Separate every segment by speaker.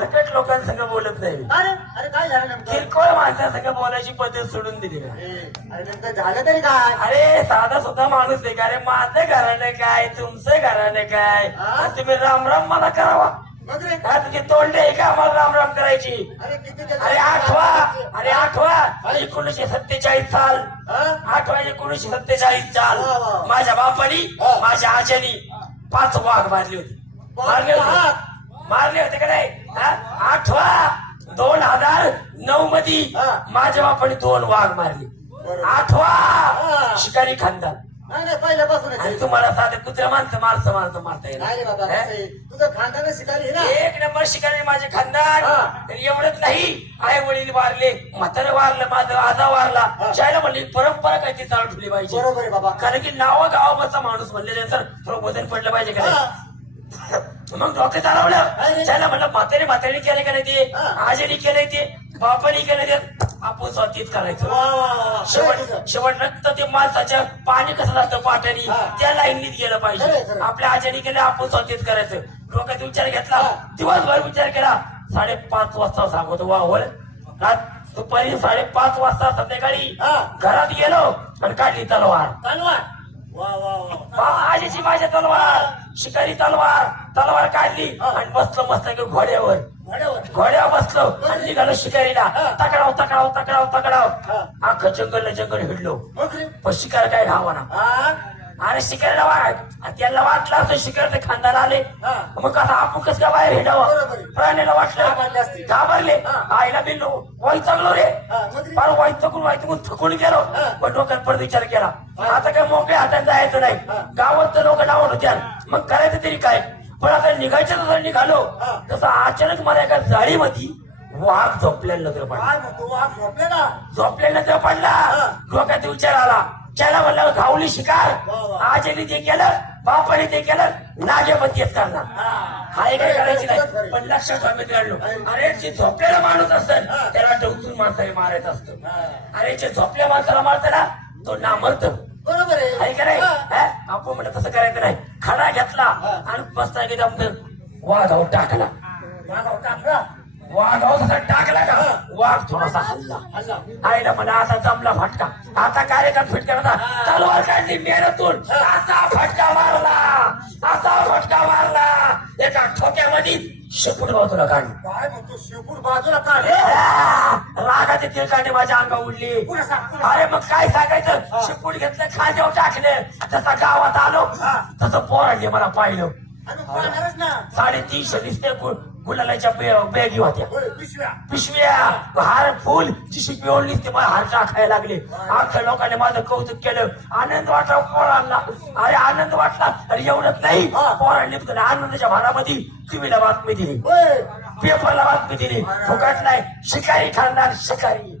Speaker 1: हरकत लोकांसंग बोलत नाही.
Speaker 2: अरे अरे काय झालं नेमकं?
Speaker 1: किरकोळ माणसासंग बोलायची पद्धत सोडून दिली
Speaker 2: ए, अरे नेमकं झालं तरी काय?
Speaker 1: अरे साधा सुद्धा माणूस नाही का? अरे माझं घरानं काय? तुमचं घरानं काय?
Speaker 2: हा?
Speaker 1: आणि तुम्ही राम राम मला करावा.
Speaker 2: मग रे?
Speaker 1: काय तुझी तोंडे आहे का मला राम राम करायची?
Speaker 2: अरे किती ते-
Speaker 1: अरे आठवा. अरे आठवा. एकोणीशे सत्तेचाळीस साल.
Speaker 2: हा?
Speaker 1: आठवा एकोणीशे सत्तेचाळीस साल.
Speaker 2: वा, वा, वा.
Speaker 1: माझ्या बापानी
Speaker 2: हा.
Speaker 1: माझ्या आजीनी पाच वाघ मारले होते. मारले
Speaker 2: वाघ?
Speaker 1: होते मारले होते का नाही? आठवा दोन हजार नऊ मध्ये. माझ्या बापाने दोन वाघ मारले. आठवा. शिकारी
Speaker 2: नाही नाही
Speaker 1: आणि
Speaker 2: आहे.
Speaker 1: तुम्हाला साधं कुत्र्या माणसं मारता
Speaker 2: नाही रे बाबा
Speaker 1: येईल
Speaker 2: तुझं खानदान शिकारी ना
Speaker 1: एक नंबर शिकारी माझे खानदान
Speaker 2: हा.
Speaker 1: तर एवढंच नाही आई वडील वारले म्हातारे वारलं माझं आजा वारला. शाळेला म्हणली परंपरा काय ती चालू ठेवली पाहिजे
Speaker 2: बरोबर आहे बाबा
Speaker 1: कारण की नाव गावाचा माणूस म्हणल्यानंतर थोडं वजन पडलं पाहिजे का. नाही मग डोकं चालवलं
Speaker 2: काय रे?
Speaker 1: त्याला म्हणलं म्हातारे म्हातारे केले का नाही ते?
Speaker 2: हा.
Speaker 1: आजीने केले ते? बापाने केले ते? आपण स्वतःच करायचं. शेवट. शेवट रक्त ते माणसाच्या पाणी कसं लागतं पाट्यानी
Speaker 2: हा.
Speaker 1: त्या लाईनीत गेलं पाहिजे. आपल्या आजारी केलं आपण स्वतःच करायचं. डोक्यात विचार घेतला. दिवसभर विचार केला. साडेपाच वाजता सांगतो वा होय. रात दुपारी साडेपाच वाजता संध्याकाळी. घरात गेलो आणि काढली तलवार.
Speaker 2: तलवार? वा वा
Speaker 1: आजीची माझ्या तलवार. शिकारी तलवार. तलवार काढली. आणि बसलो मस्त की घोड्यावर
Speaker 2: घोड्यावर
Speaker 1: घोड्यावर बसलो आणि निघालो शिकारीला. तकडाव तकडाव तकडाव तकडाव. अख्खं जंगल जंगल हिडलो पण शिकार काय घावाना
Speaker 2: हा?
Speaker 1: आणि शिकारीला वाट त्याला वाटलं असं शिकार ते खांदाला आले. मग आता आपण कसं काय बाहेर हिंडावं. प्राण्याला वाटलं. घाबरले. आईला बिल्लो वाईट चांगलो रे? फार वाईट थकून वाईट थकून गेलो. पण डोक्यात परत विचार केला आता काय मोकळे हातात जायचं नाही. गावात तर लोक लावत होत्या मग करायचं तरी काय पण आता निघायचं तसं निघालो. तसं अचानक मला एका जाळीमध्ये वाघ झोपलेला नजर पडला
Speaker 2: काय झोपलेला
Speaker 1: नजर पडला. डोक्यात विचार आला त्याला म्हणलं घावली शिकार. आजीने ते केलं बापाने ते केलं नागे पण तेच करणार
Speaker 2: हा.
Speaker 1: हाय काय करायची नाही. पण लक्षात आम्ही काढलो. अरे जे झोपलेला माणूस असेल
Speaker 2: हा.
Speaker 1: त्याला टवचून माणसाने मारायचं असतं. अरे जे झोपल्या माणसाला मारतं ना तो नामर्थ
Speaker 2: बरोबर आहे
Speaker 1: आहे का नाही.
Speaker 2: हा?
Speaker 1: आपण म्हणलं तसं करायचं नाही खडा घेतला. आणि बसता दमदर वाघावर टाकला.
Speaker 2: मागावर टाकला.
Speaker 1: वाघावर तसा टाकला का. वाघ थोडासा हल्ला.
Speaker 2: हल्ला.
Speaker 1: आईला म्हणा आता जमला फटका. आता कार्यक्रम फिटका होता
Speaker 2: हा.
Speaker 1: तलवार काढली मेहनतून. असा फटका मारला. असा फटका मारला. एका ठोक्यामध्ये शेपूट बाजूला काढली
Speaker 2: काय म्हणतो शेपूट बाजूला काढ
Speaker 1: रागाचे काढले माझ्या अंगा उडली. अरे मग काय सांगायचं. शेपूट घेतलं खांद्यावर टाकले. जसा गावात आलो. तसं पोरांनी मला पाहिलं. साडेतीनशे दिसते गुलालाच्या बॅगी होत्या.
Speaker 2: पिशव्या.
Speaker 1: पिशव्या. हार फुल चिशी ओढली ते मला हार टाकायला लागले. अख्ख्या लोकांनी माझं कौतुक केलं. आनंद वाटला पोरांना अरे आनंद वाटला? अरे एवढंच नाही. पोरांनी आनंदाच्या भारामध्ये टीव्हीला बातमी दिली? पेपरला बातमी दिली. फुकट नाही. शिकारी खानदार शिकारी.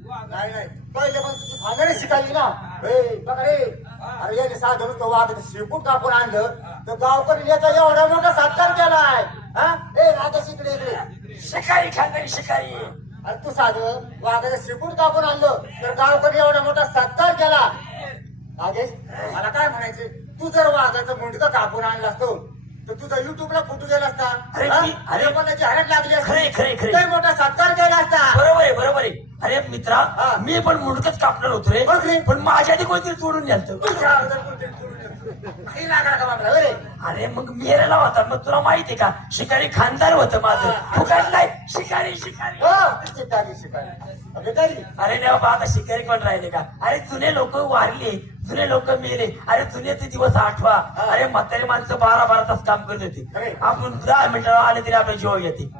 Speaker 2: पहिले पण तुझी भांडणे शिकायची ना. अरे याने साधं नुसतं वाघ शेपूट कापून आणलं. तर गावकरी याचा एवढा मोठा सत्कार केलाय हा ए राजा शिकडे इकडे
Speaker 1: शिकारी
Speaker 2: अरे तू साधं वाघाचं शेपूट कापून आणलं तर गावकरी एवढा मोठा सत्कार केला. नागेश मला काय म्हणायचे? तू जर वाघाचं मुंडकं कापून आणलं असतो तर तुझा युट्यूबला फोटो गेला असता
Speaker 1: अरे
Speaker 2: पण त्याची हरट लागली
Speaker 1: खरे, खरे, खरे.
Speaker 2: मोठा सत्कार केला असता.
Speaker 1: बरोबर आहे बरोबर आहे. अरे मित्रा. मी पण मुडकच कापणार होतो रे. पण माझ्या आधी कोणतरी तोडून नेलतं.
Speaker 2: काही लागला का बाबा? अरे
Speaker 1: अरे मग मेरेला होता. मग तुला माहितीये का? शिकारी खानदार होतं माझं. फुकट नाही. शिकारी शिकारी.
Speaker 2: हो शिकारी शिकारी.
Speaker 1: अरे नाही बाबा आता शिकारी कोण राहिले का? अरे जुने लोक वारले. जुने लोक मेले. अरे जुने ते दिवस आठवा. अरे म्हातारे माणसं बारा बारा तास काम करत. होते. आपण दहा मिनिटं आले तरी आपल्या जीव येते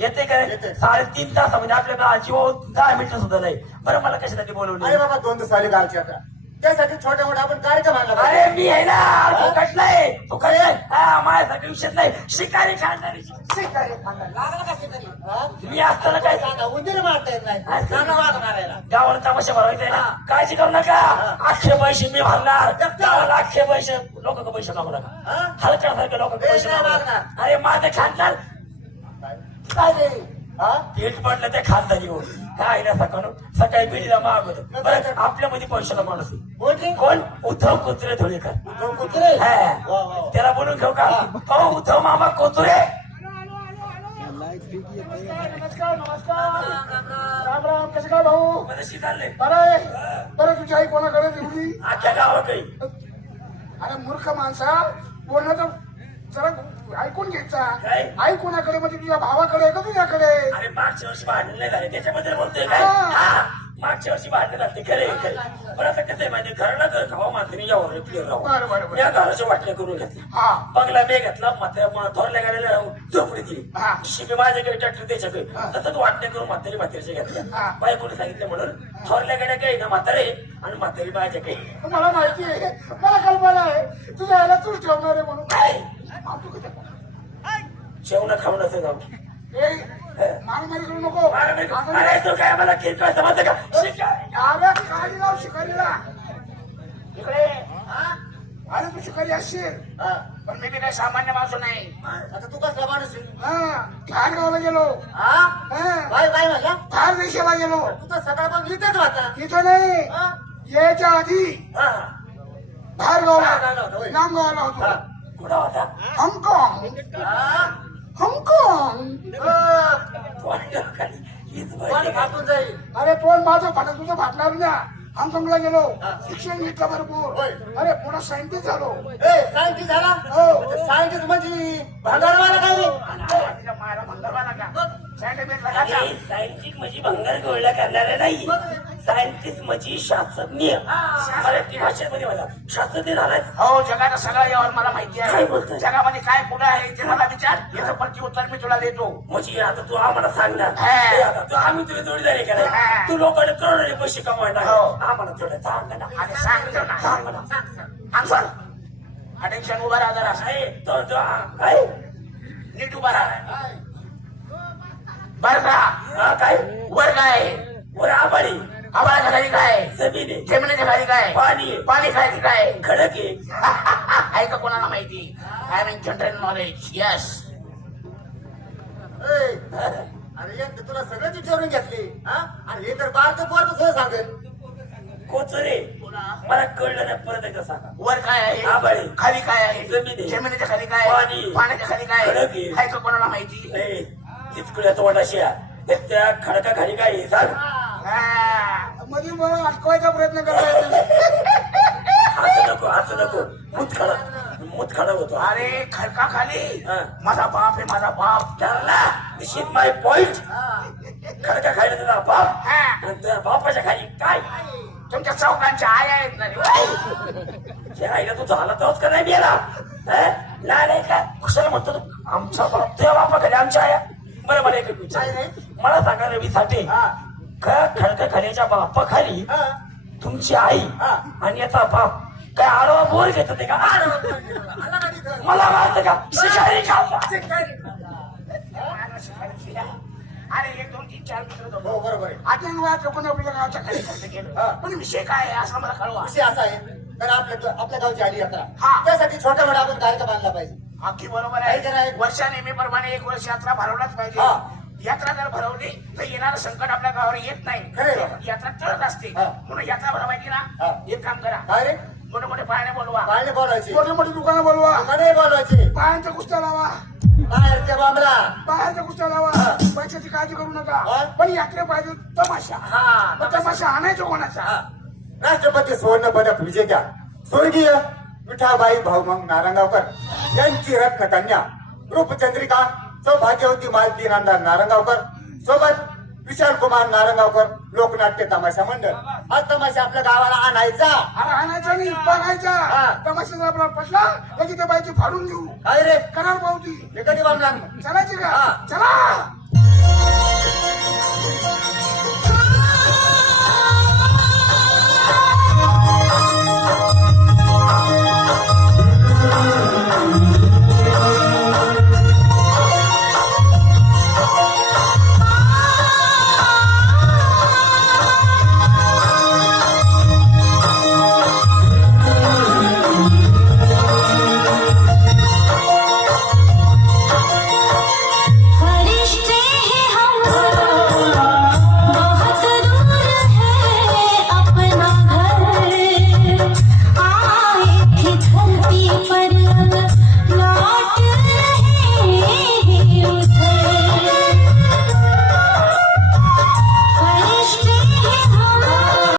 Speaker 1: येते का?
Speaker 2: येते.
Speaker 1: साडेतीन तासामध्ये आपल्याला जीव दहा मिनिटं सुद्धा नाही. बरं मला कशासाठी बोलवलं?
Speaker 2: बाबा दोन दिवस आले आता. त्यासाठी छोट्या मोठ्या आपण कार्यक्रम आणला.
Speaker 1: अरे मी आहे ना फुकट नाही फुकट नाही. हा, माझ्यासाठी विषय नाही. शिकारी खानदारी
Speaker 2: शिकारी. लागला का शिकारी?
Speaker 1: मी असताना काय
Speaker 2: सांगा, उंदीर मारता येत नाही. सांगा वाघ मारायला
Speaker 1: गावाला तमाशा भरवायचा ना? काळजी करू नका. अख्खे पैसे मी भरणार. गावाला अख्खे पैसे लोक पैसे मागू नका.
Speaker 2: हा?
Speaker 1: हलका सारखे लोक पैसे
Speaker 2: नाही
Speaker 1: मागू. नका. अरे माझं खानदार
Speaker 2: काय रे हा?
Speaker 1: पेट पडलं ते खानदारी हो काय ना सकाळ सकाळी बिडीला माग होत बरं आपल्यामध्ये पैशाला माणूस.
Speaker 2: कोण?
Speaker 1: कोण? उद्धव कुत्रे धुळेकर.
Speaker 2: उद्धव कुत्रे?
Speaker 1: हा. त्याला बोलून घेऊ का? अहो उद्धव मामा कोतुरे
Speaker 3: नमस्कार नमस्कार. राम राम. कसं काय भाऊ?
Speaker 1: चालले
Speaker 3: बरं आहे. बरं तुझी आई कोणाकडे दिली
Speaker 1: आख्या गावाकडे.
Speaker 3: अरे मूर्ख माणसा. कोणाचं जरा ऐकून घ्यायचा.
Speaker 1: काय?
Speaker 3: आई कोणाकडे? म्हणजे तुझ्या भावाकडे आहे का तुझ्याकडे?
Speaker 1: अरे मागच्या वर्षी भांडण नाही झाले त्याच्याबद्दल बोलतोय काय?
Speaker 3: हा.
Speaker 1: हा मागच्या वर्षी भांडण झाले खरे पण आता कसं आहे माहिती घराला घर खावा मात्र यावर
Speaker 3: बरं, बरं,
Speaker 1: राहू
Speaker 3: बरं.
Speaker 1: या घराच्या वाटण्या करून घेतल्या
Speaker 3: हा.
Speaker 1: बंगला मी घेतला मात्र थोरल्या राहून झोपडी दिली.
Speaker 3: हा.
Speaker 1: शिबी माझ्याकडे ट्रॅक्टर त्याच्याकडे. तसंच वाटण्या करून म्हातारी म्हातारीच्या
Speaker 3: हा.
Speaker 1: घेतल्या बायकोने सांगितलं म्हणून थोरल्या गाड्या काही ना म्हातारे? आणि म्हातारी माझ्याकडे.
Speaker 3: मला माहिती आहे. मला कल्पना आहे. तुझ्या आईला तूच ठेवणार आहे म्हणून.
Speaker 1: काय?
Speaker 3: हा, तू
Speaker 1: जेवण खाऊन असं जाऊ.
Speaker 3: ए, मारामारी करू नको.
Speaker 1: अरे तो काय मला किरकोळ समजतं का? शिकाय
Speaker 3: अरे काळी लाव शिकारीला. इकडे अरे तू शिकारी असशील.
Speaker 2: हा.
Speaker 3: पण मी बी काही सामान्य माणूस नाही.
Speaker 2: आता तू कसला माणूस आहे?
Speaker 3: हा ठार गावाला गेलो.
Speaker 2: हा?
Speaker 3: हा.
Speaker 2: काय काय म्हणला?
Speaker 3: ठार देशाला गेलो.
Speaker 2: तू तर सकाळपासून इथेच होता
Speaker 3: तिथं नाही.
Speaker 2: हा?
Speaker 3: यायच्या आधी
Speaker 1: हा.
Speaker 3: बाहेर
Speaker 2: बाहेर गावाला
Speaker 3: गावाला
Speaker 2: होता, होय.
Speaker 3: लांब गावाला
Speaker 2: हा.
Speaker 3: होतो
Speaker 1: कुठं होता?
Speaker 3: हाँगकाँग.
Speaker 2: हा? फाटून जाईल?
Speaker 3: अरे तोंड माझं फाटत तुझं फाटणार ना. हाँगकाँगला गेलो. शिक्षण घेतलं भरपूर.
Speaker 2: होय.
Speaker 3: अरे पुन्हा सायंटिस्ट झालो.
Speaker 2: ए सायंटिस्ट झाला?
Speaker 3: हो.
Speaker 2: सायंटिस्ट म्हणजे भांडारवाला काय रे
Speaker 3: तिच्या मायला भंगारवाला का? सायंटिस्ट
Speaker 1: सायंटिस्ट म्हणजे भंगार गोळला करणारे नाही. सायंटिस्ट म्हणजे शास्त्रज्ञ मराठी भाषेमध्ये मला शास्त्रज्ञ झालाय.
Speaker 3: हो जगाचा सगळा यावर मला माहिती
Speaker 1: काय
Speaker 3: आहे
Speaker 1: बोलतोय?
Speaker 3: जगामध्ये काय कुठं आहे ते मला विचार. याचं प्रति उत्तर मी तुला देतो.
Speaker 1: म्हणजे आता तू आम्हाला सांगणार
Speaker 3: हा.
Speaker 1: हे आता तू आम्ही तुला जोडीदारी
Speaker 3: हा.
Speaker 1: तू लोकांना करोडे पैसे कमवणार
Speaker 3: हो.
Speaker 1: आम्हाला थोडं सांग ना.
Speaker 3: आणि सांगतो ना.
Speaker 1: सांग ना.
Speaker 3: सांग अटेन्शन उभा राहा जरा.
Speaker 1: तो तो काय?
Speaker 3: नीट उभा राहा. बर का?
Speaker 1: हा काय?
Speaker 3: वर काय आहे?
Speaker 1: वर आबाळी
Speaker 3: आभाळाच्या खाली काय?
Speaker 1: जमीन आहे.
Speaker 3: जमिनीच्या खाली काय?
Speaker 1: पाणी आहे.
Speaker 3: पाणी. खाली काय?
Speaker 1: खडक आहे.
Speaker 3: आहे का कोणाला माहिती? I mean general knowledge yes
Speaker 2: अरे तर तुला सगळंच विचारून घेतली हा? आणि हे तर बारकं पोर तुझं सांगेल.
Speaker 1: कोचरे. मला कळलं नाही परत एकदा सांगा.
Speaker 3: वर काय आहे?
Speaker 1: आभाळी.
Speaker 3: खाली काय आहे?
Speaker 1: जमीन. आहे.
Speaker 3: जमिनीच्या खाली काय आहे?
Speaker 1: पाणी.
Speaker 3: पाण्याच्या खाली काय
Speaker 1: खडक.
Speaker 3: आहे का कोणाला माहिती?
Speaker 1: ए, तिचकुल्या तोंडाशी आहे. त्या खडका खाली काय आहे? सांग.
Speaker 3: हा, मला अटकवायचा प्रयत्न करताय
Speaker 1: नको असं नको. मुतखडा मुतखडा होतो.
Speaker 3: अरे खडका खाली. माझा बाप आहे माझा बाप.
Speaker 1: ठरला दिस इज माय पॉइंट खडका खाली तुझा बाप.
Speaker 3: हा.
Speaker 1: तुझ्या बापाच्या खाली काय?
Speaker 3: तुमच्या चौकांच्या आया आहेत ना.
Speaker 1: त्या आईला तू झाला तोच का नाही गेला नाही नाही का? कुशाला म्हणतो तू? आमचा बाप तुझ्या बापाकडे आमच्या आया बरं मला एक विचार.
Speaker 2: काय नाही?
Speaker 1: मला सांगा रवी साठे. का खडका खालीच्या बापाखाली
Speaker 2: हा.
Speaker 1: तुमची आई
Speaker 2: हा.
Speaker 1: आणि याचा बाप काय आडवा बोर घेत होते का
Speaker 2: का?
Speaker 1: मला माहीत का शिकारी खाल्ला
Speaker 3: अरे एक दोन तीन चार मित्र
Speaker 2: हो बरोबर आहे
Speaker 3: आता वयात लोकांनी आपल्या गावच्या खाली खर्च केलं
Speaker 2: हा.
Speaker 3: पण विषय काय आहे असं मला कळवा
Speaker 2: विषय असा आहे तर आपल्या आपल्या गावची आली यात्रा
Speaker 3: हा.
Speaker 2: त्यासाठी छोट्या मोठा आपण कार्यक्रम बांधला पाहिजे
Speaker 3: अगदी बरोबर
Speaker 2: आहे का
Speaker 3: आहे
Speaker 2: नाही?
Speaker 3: वर्षा नेहमीप्रमाणे एक वर्ष यात्रा भरवलाच पाहिजे
Speaker 2: हा.
Speaker 3: यात्रा जर भरवली तर येणारं संकट आपल्या गावावर येत नाही. यात्रा टळत असते. म्हणून यात्रा भरवायची. ना? एक काम करा. मोठे मोठे पाळणे बोलवा.
Speaker 2: पाळणे बोलवायचे.
Speaker 3: मोठी मोठी दुकानं बोलवा.
Speaker 2: दुकाने बोलवायचे.
Speaker 3: पायांच्या कुस्त्या लावा.
Speaker 2: बाहेरच्या बांबला.
Speaker 3: पायांच्या कुस्त्या लावा. पैशाची काळजी करू. नका. पण यात्रे पाहिजे तमाशा.
Speaker 2: हा,
Speaker 3: तमाशा. आणायचो कोणाचा.
Speaker 2: राष्ट्रपती सुवर्ण पदक विजेत्या स्वर्गीय विठाबाई भाऊमंग नारंगावकर यांची रत्नकन्या. रूपचंद्रिका सौभाग्यवती मालती नंदा नारंगावकर सोबत विशाल कुमार नारंगावकर लोकनाट्य तमाशा मंडळ. हा तमाशा आपल्या गावाला आणायचा.
Speaker 3: आणायचा नाही बघायचा. तमाशा आपला पटला लगेच त्या बाईची फाडून घेऊ
Speaker 2: काय रे?
Speaker 3: करार पावती.
Speaker 2: हे कधी वामला
Speaker 3: चलायचे का? चला.